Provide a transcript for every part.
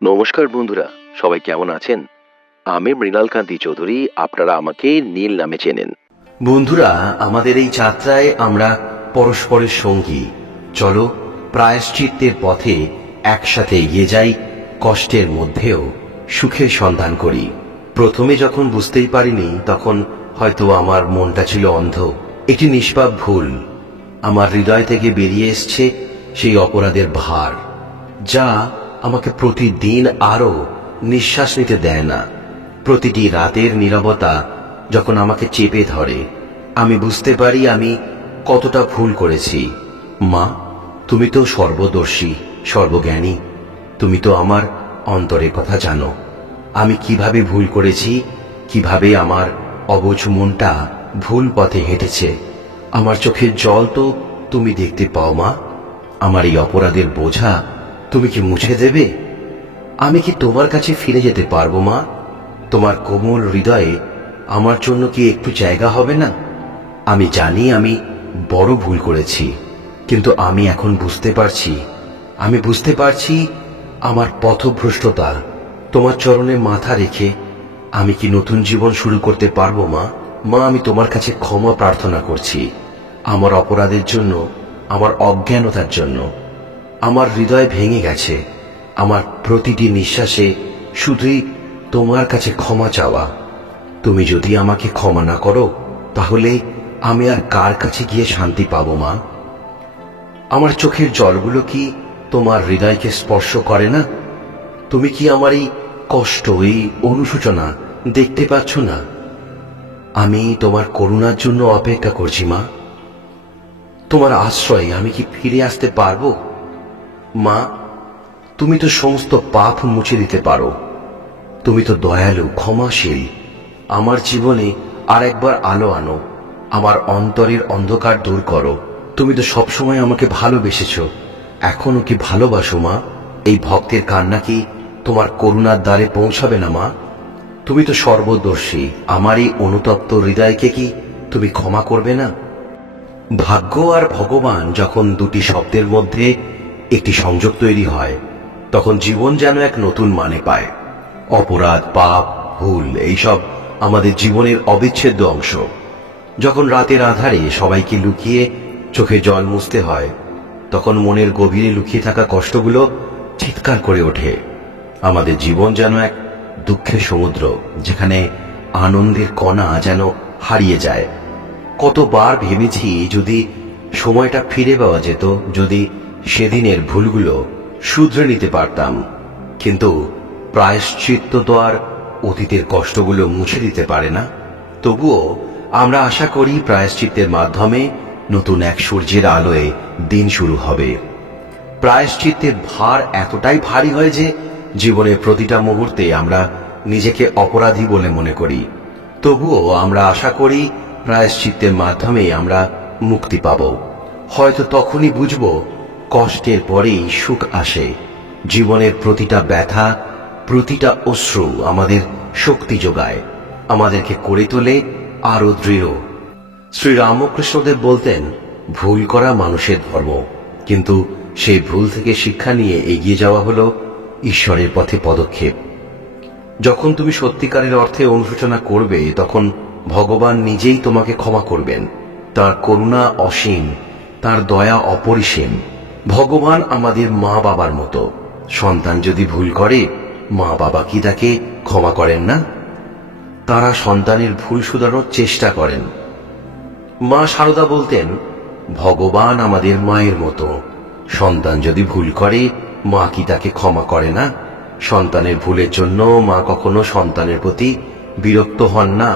নমস্কার বন্ধুরা, সবাই কেমন আছেন? আমি মৃণাল কান্তি চৌধুরী, আপনারা আমাকে নীল নামে চেনেন। বন্ধুরা, আমাদের এই যাত্রায় আমরা পরস্পরের সঙ্গী। চলো প্রায়শ্চিত্তের পথে একসাথে এগিয়ে যাই, কষ্টের মধ্যেও সুখের সন্ধান করি। প্রথমে যখন বুঝতেই পারিনি, তখন হয়তো আমার মনটা ছিল অন্ধ। একটি নিষ্পাপ ভুল আমার হৃদয় থেকে বেরিয়ে এসছে, সেই অপরাধের ভার, যা আমাকে প্রতিদিন আরো নিঃশ্বাস নিতে দেয় না। প্রতিটি রাতের নীরবতা যখন আমাকে চেপে ধরে, আমি বুঝতে পারি আমি কতটা ভুল করেছি। মা, তুমি তো সর্বদর্শী, সর্বজ্ঞানী। তুমি তো আমার অন্তরের কথা জানো। আমি কিভাবে ভুল করেছি, কিভাবে আমার অবুঝ মনটা ভুল পথে হেঁটেছে। আমার চোখের জল তো তুমি দেখতে পাও মা। আমার এই অপরাধের বোঝা তুমি কি মুছে দেবে? আমি কি তোমার কাছে ফিরে যেতে পারবো মা? তোমার কোমল হৃদয়ে আমার জন্য কি একটু জায়গা হবে না? আমি জানি আমি বড় ভুল করেছি, কিন্তু আমি এখন বুঝতে পারছি আমার পথভ্রষ্টতা। তোমার চরণে মাথা রেখে আমি কি নতুন জীবন শুরু করতে পারবো মা? মা, আমি তোমার কাছে ক্ষমা প্রার্থনা করছি, আমার অপরাধের জন্য, আমার অজ্ঞানতার জন্য। আমার হৃদয় ভেঙে গেছে, আমার প্রতিটি নিঃশ্বাসে শুধুই তোমার কাছে ক্ষমা চাওয়া। তুমি যদি আমাকে ক্ষমা না করো, তাহলে আমি আর কার কাছে গিয়ে শান্তি পাবো মা? আমার চোখের জলগুলো কি তোমার হৃদয়কে স্পর্শ করে না? তুমি কি আমার এই কষ্ট, এই অনুশোচনা দেখতে পাচ্ছ না? আমি তোমার করুণার জন্য অপেক্ষা করছি মা। তোমার আশ্রয়ে আমি কি ফিরে আসতে পারবো? মা, তুমি তো সমস্ত পাপ মুছে দিতে পারো। তুমি তো দয়ালু, ক্ষমাশীল। আমার জীবনে আর একবার আলো আনো, আমার অন্তরের অন্ধকার দূর করো। তুমি তো সবসময় আমাকে ভালোবেসেছ, এখনো কি ভালোবাসো মা? এই ভক্তের কান্না কি তোমার করুণার দ্বারে পৌঁছাবে না মা? তুমি তো সর্বদর্শী, আমার এই অনুতপ্ত হৃদয়কে কি তুমি ক্ষমা করবে না? ভাগ্য আর ভগবান যখন দুটি শব্দের মধ্যে একটি সংযোগ তৈরি হয়, তখন জীবন যেন এক নতুন মানে পায়। অপরাধ, পাপ, ভুল এইসব আমাদের জীবনের অবিচ্ছেদ্য অংশ। যখন রাতের আধারে সবাইকে লুকিয়ে চোখে জল মুছতে হয়, তখন মনের গভীরে লুকিয়ে থাকা কষ্টগুলো চিৎকার করে ওঠে। আমাদের জীবন যেন এক দুঃখের সমুদ্র, যেখানে আনন্দের কণা যেন হারিয়ে যায়। কতবার ভেবেছি, যদি সময়টা ফিরে পাওয়া যেত, যদি সেদিনের ভুলগুলো শুধরে নিতে পারতাম। কিন্তু প্রায়শ্চিত্ত তো আর অতীতের কষ্টগুলো মুছে দিতে পারে না। তবুও আমরা আশা করি প্রায়শ্চিত্তের মাধ্যমে নতুন এক সূর্যের আলোয় দিন শুরু হবে। প্রায়শ্চিত্তের ভার এতটাই ভারী হয় যে জীবনের প্রতিটা মুহূর্তে আমরা নিজেকে অপরাধী বলে মনে করি। তবুও আমরা আশা করি প্রায়শ্চিত্তের মাধ্যমে আমরা মুক্তি পাব। হয়তো তখনই বুঝব, কষ্টের পরেই সুখ আসে। জীবনের প্রতিটা ব্যথা, প্রতিটা অশ্রু আমাদের শক্তি যোগায়, আমাদেরকে করে তোলে আরো দৃঢ়। শ্রী রামকৃষ্ণদেব বলতেন, ভুল করা মানুষের ধর্ম, কিন্তু সেই ভুল থেকে শিক্ষা নিয়ে এগিয়ে যাওয়া হলো ঈশ্বরের পথে পদক্ষেপ। যখন তুমি সত্যিকারের অর্থে অনুশোচনা করবে, তখন ভগবান নিজেই তোমাকে ক্ষমা করবেন। তার করুণা অসীম, তার দয়া অপরিসীম। ভগবান আমাদের মা বাবার মতো। সন্তান যদি ভুল করে, মা বাবা কি তাকে ক্ষমা করেন না? তারা সন্তানের ভুল শুধানোর চেষ্টা করেন। মা শারদা বলতেন, ভগবান আমাদের মায়ের মতো। সন্তান যদি ভুল করে, মা কি তাকে ক্ষমা করে না? সন্তানের ভুলের জন্য মা কখনো সন্তানের প্রতি বিরক্ত হন না,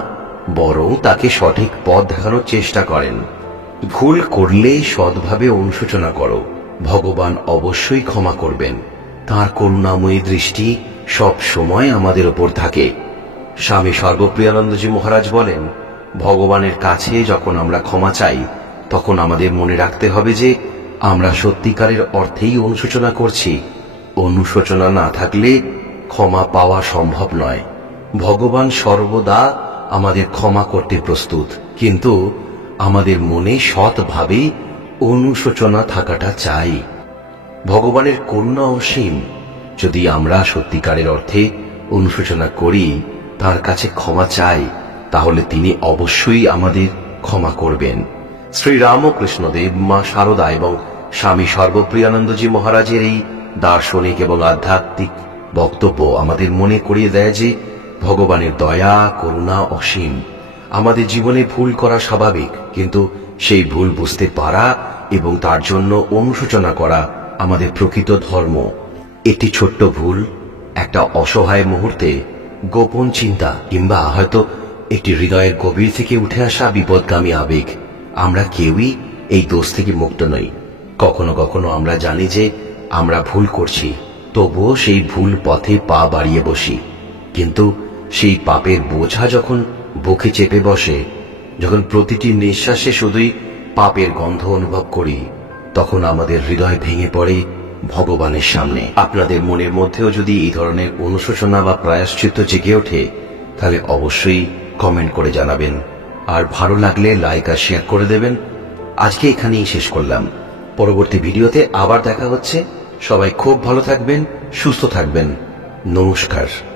বরং তাকে সঠিক পথ দেখানোর চেষ্টা করেন। ভুল করলে সৎভাবে অনুশোচনা করো, ভগবান অবশ্যই ক্ষমা করবেন। তাঁর করুণাময়ী দৃষ্টি সব সময় আমাদের ওপর থাকে। স্বামী সর্বপ্রিয়ানন্দজি মহারাজ বলেন, ভগবানের কাছে যখন আমরা ক্ষমা চাই, তখন আমাদের মনে রাখতে হবে যে আমরা সত্যিকারের অর্থেই অনুশোচনা করছি। অনুশোচনা না থাকলে ক্ষমা পাওয়া সম্ভব নয়। ভগবান সর্বদা আমাদের ক্ষমা করতে প্রস্তুত, কিন্তু আমাদের মনে সৎভাবে অনুশোচনা থাকাটা চাই। ভগবানের করুণা অসীম, যদি আমরা সত্যিকারের অর্থে অনুশোচনা করি, তার কাছে ক্ষমা চাই, তাহলে তিনি অবশ্যই আমাদের ক্ষমা করবেন। শ্রী রামকৃষ্ণদেব, মা শারদা এবং স্বামী সর্বপ্রিয়ানন্দজি মহারাজের এই দার্শনিক এবং আধ্যাত্মিক বক্তব্য আমাদের মনে করিয়ে দেয় যে ভগবানের দয়া করুণা অসীম। আমাদের জীবনে ভুল করা স্বাভাবিক, কিন্তু সেই ভুল বুঝতে পারা এবং তার জন্য অনুশোচনা করা আমাদের প্রকৃত ধর্ম। একটি ছোট্ট ভুল, একটা অসহায় মুহূর্তে গোপন চিন্তা, কিংবা হয়তো একটি হৃদয়ের গভীর থেকে উঠে আসা বিপদগামী আবেগ, আমরা কেউই এই দোষ থেকে মুক্ত নই। কখনো কখনো আমরা জানি যে আমরা ভুল করছি, তবুও সেই ভুল পথে পা বাড়িয়ে বসি। কিন্তু সেই পাপের বোঝা যখন বুকে চেপে বসে, যখন প্রতিটি নিঃশ্বাসে শুধুই পাপের গন্ধ অনুভব করি, তখন আমাদের হৃদয় ভেঙে পড়ে ভগবানের সামনে। আপনাদের মনের মধ্যেও যদি এই ধরনের অনুশোচনা বা প্রায়শ্চিত্ত জেগে ওঠে, তাহলে অবশ্যই কমেন্ট করে জানাবেন, আর ভালো লাগলে লাইক আর শেয়ার করে দেবেন। আজকে এখানেই শেষ করলাম, পরবর্তী ভিডিওতে আবার দেখা হচ্ছে। সবাই খুব ভালো থাকবেন, সুস্থ থাকবেন। নমস্কার।